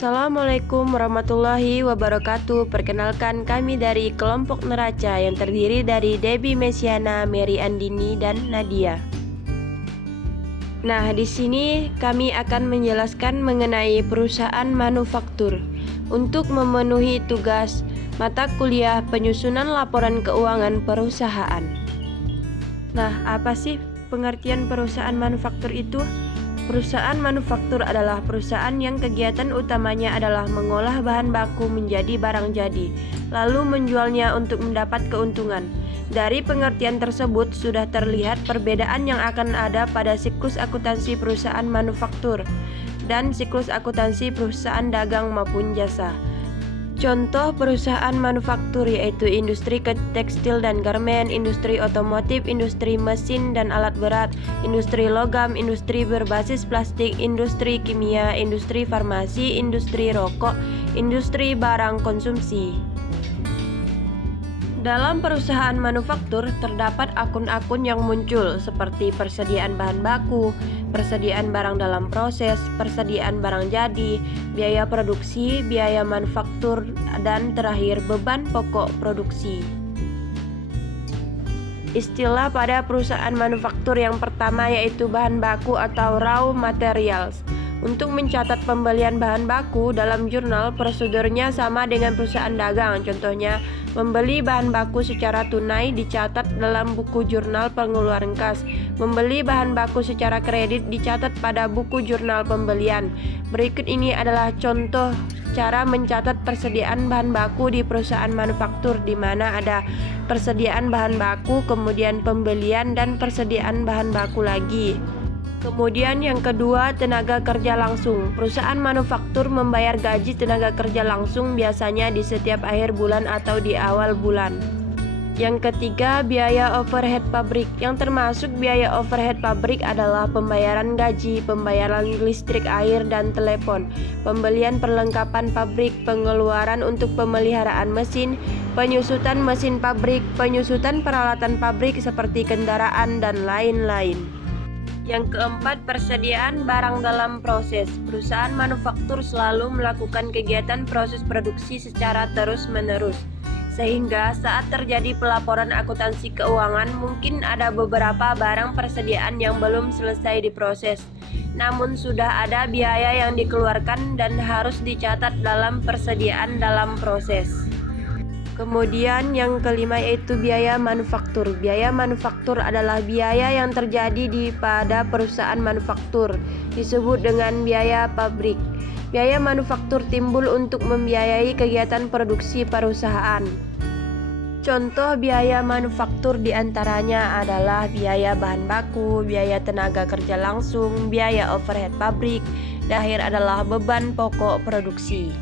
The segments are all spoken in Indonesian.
Assalamualaikum warahmatullahi wabarakatuh. Perkenalkan, kami dari kelompok neraca yang terdiri dari Debbie Mesiana, Mary Andini, dan Nadia. Nah, di sini kami akan menjelaskan mengenai perusahaan manufaktur untuk memenuhi tugas mata kuliah penyusunan laporan keuangan perusahaan. Nah, apa sih pengertian perusahaan manufaktur itu? Perusahaan manufaktur adalah perusahaan yang kegiatan utamanya adalah mengolah bahan baku menjadi barang jadi, lalu menjualnya untuk mendapat keuntungan. Dari pengertian tersebut sudah terlihat perbedaan yang akan ada pada siklus akuntansi perusahaan manufaktur dan siklus akuntansi perusahaan dagang maupun jasa. Contoh perusahaan manufaktur yaitu industri tekstil dan garmen, industri otomotif, industri mesin dan alat berat, industri logam, industri berbasis plastik, industri kimia, industri farmasi, industri rokok, industri barang konsumsi. Dalam perusahaan manufaktur terdapat akun-akun yang muncul seperti persediaan bahan baku, persediaan barang dalam proses, persediaan barang jadi, biaya produksi, biaya manufaktur, dan terakhir beban pokok produksi. Istilah pada perusahaan manufaktur yang pertama yaitu bahan baku atau raw materials. Untuk mencatat pembelian bahan baku dalam jurnal, prosedurnya sama dengan perusahaan dagang. Contohnya, membeli bahan baku secara tunai dicatat dalam buku jurnal pengeluaran kas. Membeli bahan baku secara kredit dicatat pada buku jurnal pembelian. Berikut ini adalah contoh cara mencatat persediaan bahan baku di perusahaan manufaktur, di mana ada persediaan bahan baku, kemudian pembelian, dan persediaan bahan baku lagi. Kemudian yang kedua, tenaga kerja langsung. Perusahaan manufaktur membayar gaji tenaga kerja langsung biasanya di setiap akhir bulan atau di awal bulan. Yang ketiga, biaya overhead pabrik. Yang termasuk biaya overhead pabrik adalah pembayaran gaji, pembayaran listrik, air, dan telepon, pembelian perlengkapan pabrik, pengeluaran untuk pemeliharaan mesin, penyusutan mesin pabrik, penyusutan peralatan pabrik seperti kendaraan, dan lain-lain. Yang keempat, persediaan barang dalam proses. Perusahaan manufaktur selalu melakukan kegiatan proses produksi secara terus-menerus, sehingga saat terjadi pelaporan akuntansi keuangan mungkin ada beberapa barang persediaan yang belum selesai diproses, namun sudah ada biaya yang dikeluarkan dan harus dicatat dalam persediaan dalam proses. Kemudian yang kelima yaitu biaya manufaktur. Biaya manufaktur adalah biaya yang terjadi pada perusahaan manufaktur, disebut dengan biaya pabrik. Biaya manufaktur timbul untuk membiayai kegiatan produksi perusahaan. Contoh biaya manufaktur diantaranya adalah biaya bahan baku, biaya tenaga kerja langsung, biaya overhead pabrik, dan akhir adalah beban pokok produksi.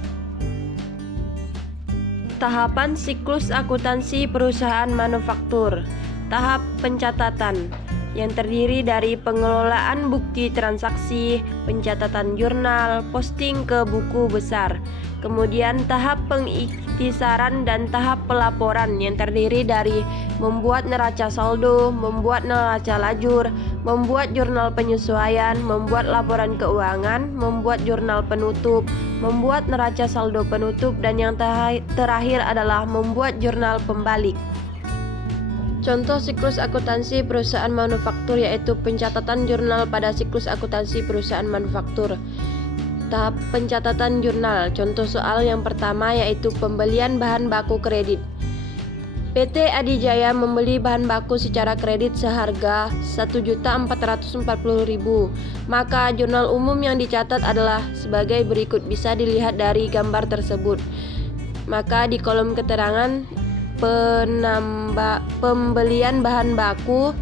Tahapan siklus akuntansi perusahaan manufaktur. Tahap pencatatan yang terdiri dari pengelolaan bukti transaksi, pencatatan jurnal, posting ke buku besar. Kemudian tahap pengiktisaran dan tahap pelaporan yang terdiri dari membuat neraca saldo, membuat neraca lajur, membuat jurnal penyesuaian, membuat laporan keuangan, membuat jurnal penutup, membuat neraca saldo penutup, dan yang terakhir adalah membuat jurnal pembalik. Contoh siklus akuntansi perusahaan manufaktur yaitu pencatatan jurnal pada siklus akuntansi perusahaan manufaktur. Tahap pencatatan jurnal. Contoh soal yang pertama yaitu pembelian bahan baku kredit. PT Adijaya membeli bahan baku secara kredit seharga Rp1.440.000. Maka jurnal umum yang dicatat adalah sebagai berikut, bisa dilihat dari gambar tersebut. Maka di kolom keterangan pembelian bahan baku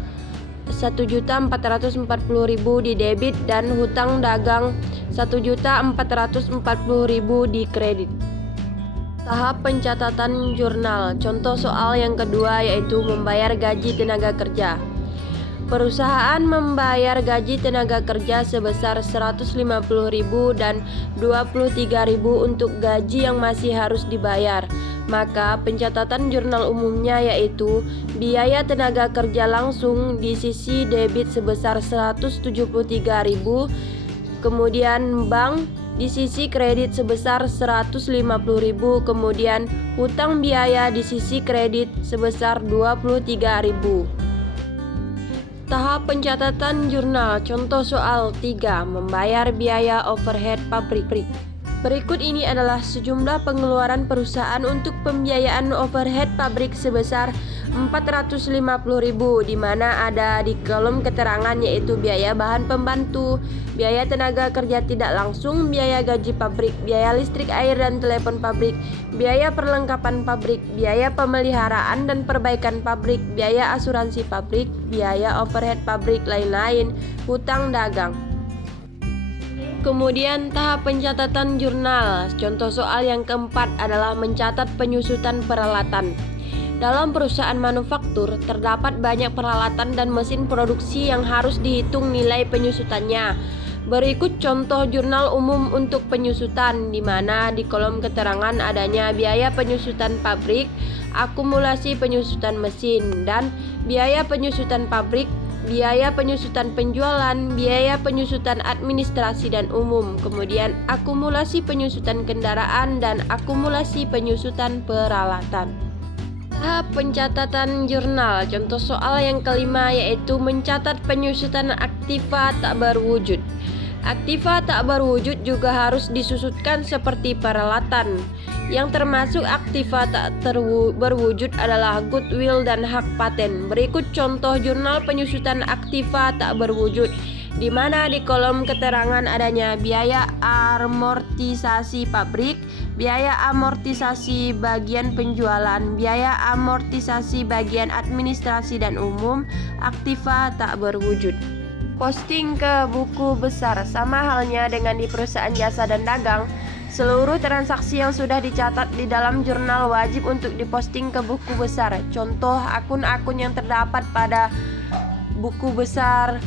Rp1.440.000 di debit dan hutang dagang Rp1.440.000 di kredit. Tahap pencatatan jurnal. Contoh soal yang kedua yaitu membayar gaji tenaga kerja. Perusahaan membayar gaji tenaga kerja sebesar Rp150.000 dan Rp23.000 untuk gaji yang masih harus dibayar. Maka pencatatan jurnal umumnya yaitu biaya tenaga kerja langsung di sisi debit sebesar Rp173.000, kemudian bank di sisi kredit sebesar 150.000, kemudian hutang biaya di sisi kredit sebesar 23.000. Tahap pencatatan jurnal. Contoh soal 3. Membayar biaya overhead pabrik. Berikut ini adalah sejumlah pengeluaran perusahaan untuk pembiayaan overhead pabrik sebesar 450.000, di mana ada di kolom keterangan yaitu biaya bahan pembantu, biaya tenaga kerja tidak langsung, biaya gaji pabrik, biaya listrik, air dan telepon pabrik, biaya perlengkapan pabrik, biaya pemeliharaan dan perbaikan pabrik, biaya asuransi pabrik, biaya overhead pabrik lain-lain, hutang dagang. Kemudian tahap pencatatan jurnal. Contoh soal yang keempat adalah mencatat penyusutan peralatan. Dalam perusahaan manufaktur terdapat banyak peralatan dan mesin produksi yang harus dihitung nilai penyusutannya. Berikut contoh jurnal umum untuk penyusutan, di mana di kolom keterangan adanya biaya penyusutan pabrik, akumulasi penyusutan mesin, dan biaya penyusutan pabrik, biaya penyusutan penjualan, biaya penyusutan administrasi dan umum, kemudian akumulasi penyusutan kendaraan, dan akumulasi penyusutan peralatan. Tahap pencatatan jurnal. Contoh soal yang kelima yaitu mencatat penyusutan aktiva tak berwujud. Aktiva tak berwujud juga harus disusutkan seperti peralatan. Yang termasuk aktiva tak berwujud adalah goodwill dan hak paten. Berikut contoh jurnal penyusutan aktiva tak berwujud, di mana di kolom keterangan adanya biaya amortisasi pabrik, biaya amortisasi bagian penjualan, biaya amortisasi bagian administrasi dan umum, aktiva tak berwujud. Posting ke buku besar. Sama halnya dengan di perusahaan jasa dan dagang, seluruh transaksi yang sudah dicatat di dalam jurnal wajib untuk diposting ke buku besar. Contoh akun-akun yang terdapat pada buku besar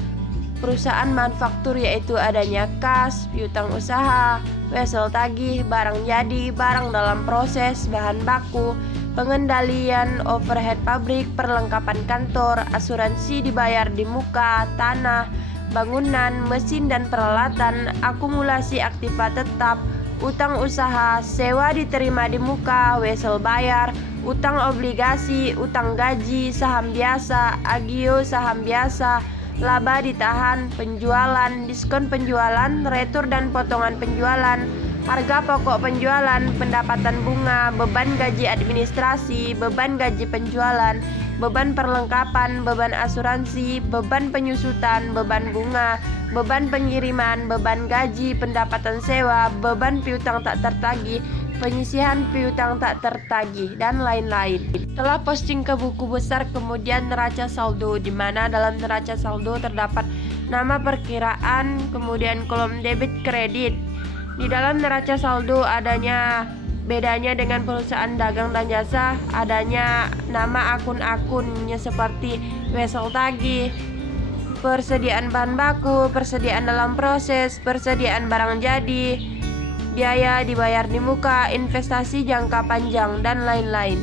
perusahaan manufaktur yaitu adanya kas, piutang usaha, wesel tagih, barang jadi, barang dalam proses, bahan baku, pengendalian overhead pabrik, perlengkapan kantor, asuransi dibayar di muka, tanah, bangunan, mesin dan peralatan, akumulasi aktiva tetap, utang usaha, sewa diterima di muka, wesel bayar, utang obligasi, utang gaji, saham biasa, agio saham biasa, laba ditahan, penjualan, diskon penjualan, retur dan potongan penjualan, harga pokok penjualan, pendapatan bunga, beban gaji administrasi, beban gaji penjualan, beban perlengkapan, beban asuransi, beban penyusutan, beban bunga, beban pengiriman, beban gaji, pendapatan sewa, beban piutang tak tertagih, penyisihan piutang tak tertagih, dan lain-lain. Setelah posting ke buku besar, kemudian neraca saldo, di mana dalam neraca saldo terdapat nama perkiraan, kemudian kolom debit kredit. Di dalam neraca saldo bedanya dengan perusahaan dagang dan jasa, adanya nama akun-akunnya seperti wesel tagih, persediaan bahan baku, persediaan dalam proses, persediaan barang jadi, biaya dibayar di muka, investasi jangka panjang, dan lain-lain.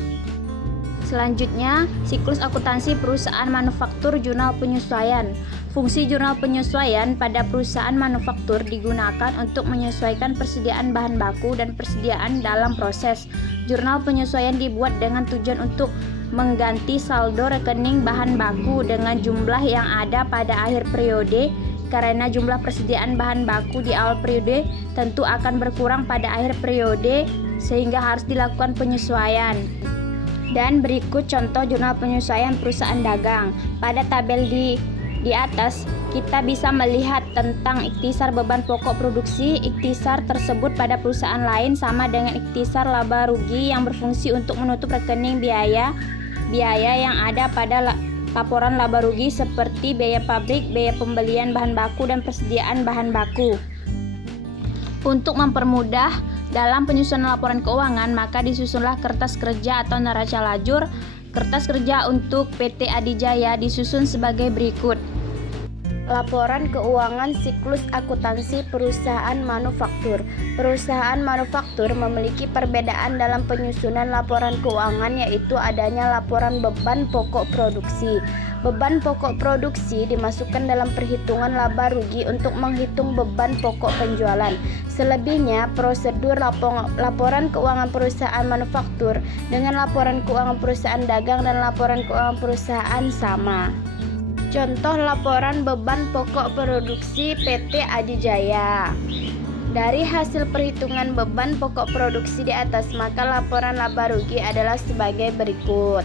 Selanjutnya, siklus akuntansi perusahaan manufaktur jurnal penyesuaian. Fungsi jurnal penyesuaian pada perusahaan manufaktur digunakan untuk menyesuaikan persediaan bahan baku dan persediaan dalam proses. Jurnal penyesuaian dibuat dengan tujuan untuk mengganti saldo rekening bahan baku dengan jumlah yang ada pada akhir periode, karena jumlah persediaan bahan baku di awal periode tentu akan berkurang pada akhir periode, sehingga harus dilakukan penyesuaian. Dan berikut contoh jurnal penyesuaian perusahaan dagang. Pada tabel di atas kita bisa melihat tentang ikhtisar beban pokok produksi. Ikhtisar tersebut pada perusahaan lain sama dengan ikhtisar laba rugi yang berfungsi untuk menutup rekening biaya yang ada pada laporan laba rugi seperti biaya pabrik, biaya pembelian bahan baku, dan persediaan bahan baku. Untuk mempermudah dalam penyusunan laporan keuangan, maka disusunlah kertas kerja atau neraca lajur. Kertas kerja untuk PT Adijaya disusun sebagai berikut. Laporan keuangan siklus akuntansi perusahaan manufaktur. Perusahaan manufaktur memiliki perbedaan dalam penyusunan laporan keuangan, yaitu adanya laporan beban pokok produksi. Beban pokok produksi dimasukkan dalam perhitungan laba rugi untuk menghitung beban pokok penjualan. Selebihnya, prosedur laporan keuangan perusahaan manufaktur dengan laporan keuangan perusahaan dagang dan laporan keuangan perusahaan sama. Contoh laporan beban pokok produksi PT Adijaya. Dari hasil perhitungan beban pokok produksi di atas, maka laporan laba rugi adalah sebagai berikut.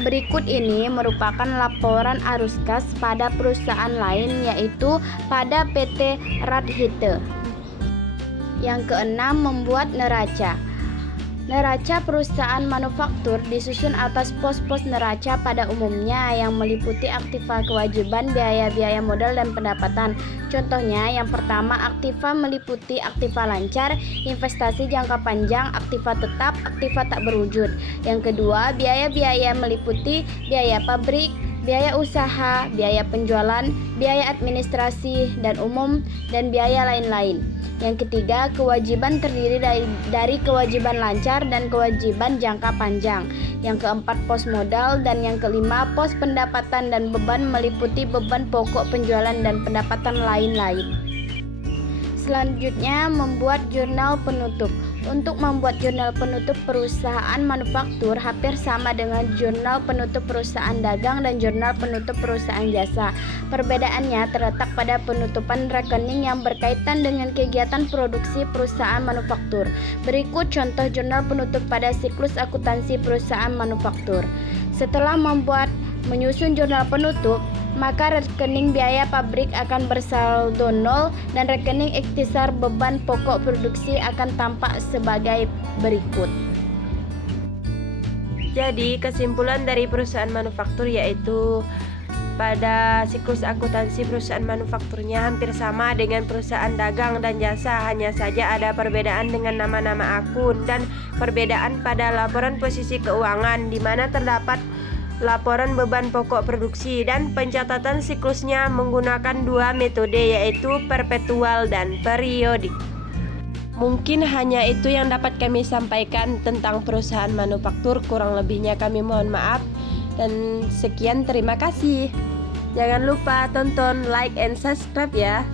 Berikut ini merupakan laporan arus kas pada perusahaan lain, yaitu pada PT Radhite. Yang keenam, membuat neraca. Neraca perusahaan manufaktur disusun atas pos-pos neraca pada umumnya yang meliputi aktiva kewajiban, biaya-biaya modal, dan pendapatan. Contohnya, yang pertama, aktiva meliputi aktiva lancar, investasi jangka panjang, aktiva tetap, aktiva tak berwujud. Yang kedua, biaya-biaya meliputi biaya pabrik, biaya usaha, biaya penjualan, biaya administrasi dan umum, dan biaya lain-lain. Yang ketiga, kewajiban terdiri dari kewajiban lancar dan kewajiban jangka panjang. Yang keempat, pos modal, dan yang kelima, pos pendapatan dan beban meliputi beban pokok, penjualan, dan pendapatan lain-lain. Selanjutnya, membuat jurnal penutup. Untuk membuat jurnal penutup perusahaan manufaktur hampir sama dengan jurnal penutup perusahaan dagang dan jurnal penutup perusahaan jasa. Perbedaannya terletak pada penutupan rekening yang berkaitan dengan kegiatan produksi perusahaan manufaktur. Berikut contoh jurnal penutup pada siklus akuntansi perusahaan manufaktur. Setelah menyusun jurnal penutup, maka rekening biaya pabrik akan bersaldo nol dan rekening ikhtisar beban pokok produksi akan tampak sebagai berikut. Jadi kesimpulan dari perusahaan manufaktur yaitu pada siklus akuntansi perusahaan manufakturnya hampir sama dengan perusahaan dagang dan jasa, hanya saja ada perbedaan dengan nama-nama akun dan perbedaan pada laporan posisi keuangan, di mana terdapat laporan beban pokok produksi, dan pencatatan siklusnya menggunakan dua metode yaitu perpetual dan periodik. Mungkin hanya itu yang dapat kami sampaikan tentang perusahaan manufaktur, kurang lebihnya kami mohon maaf, dan sekian, terima kasih. Jangan lupa tonton, like, and subscribe ya.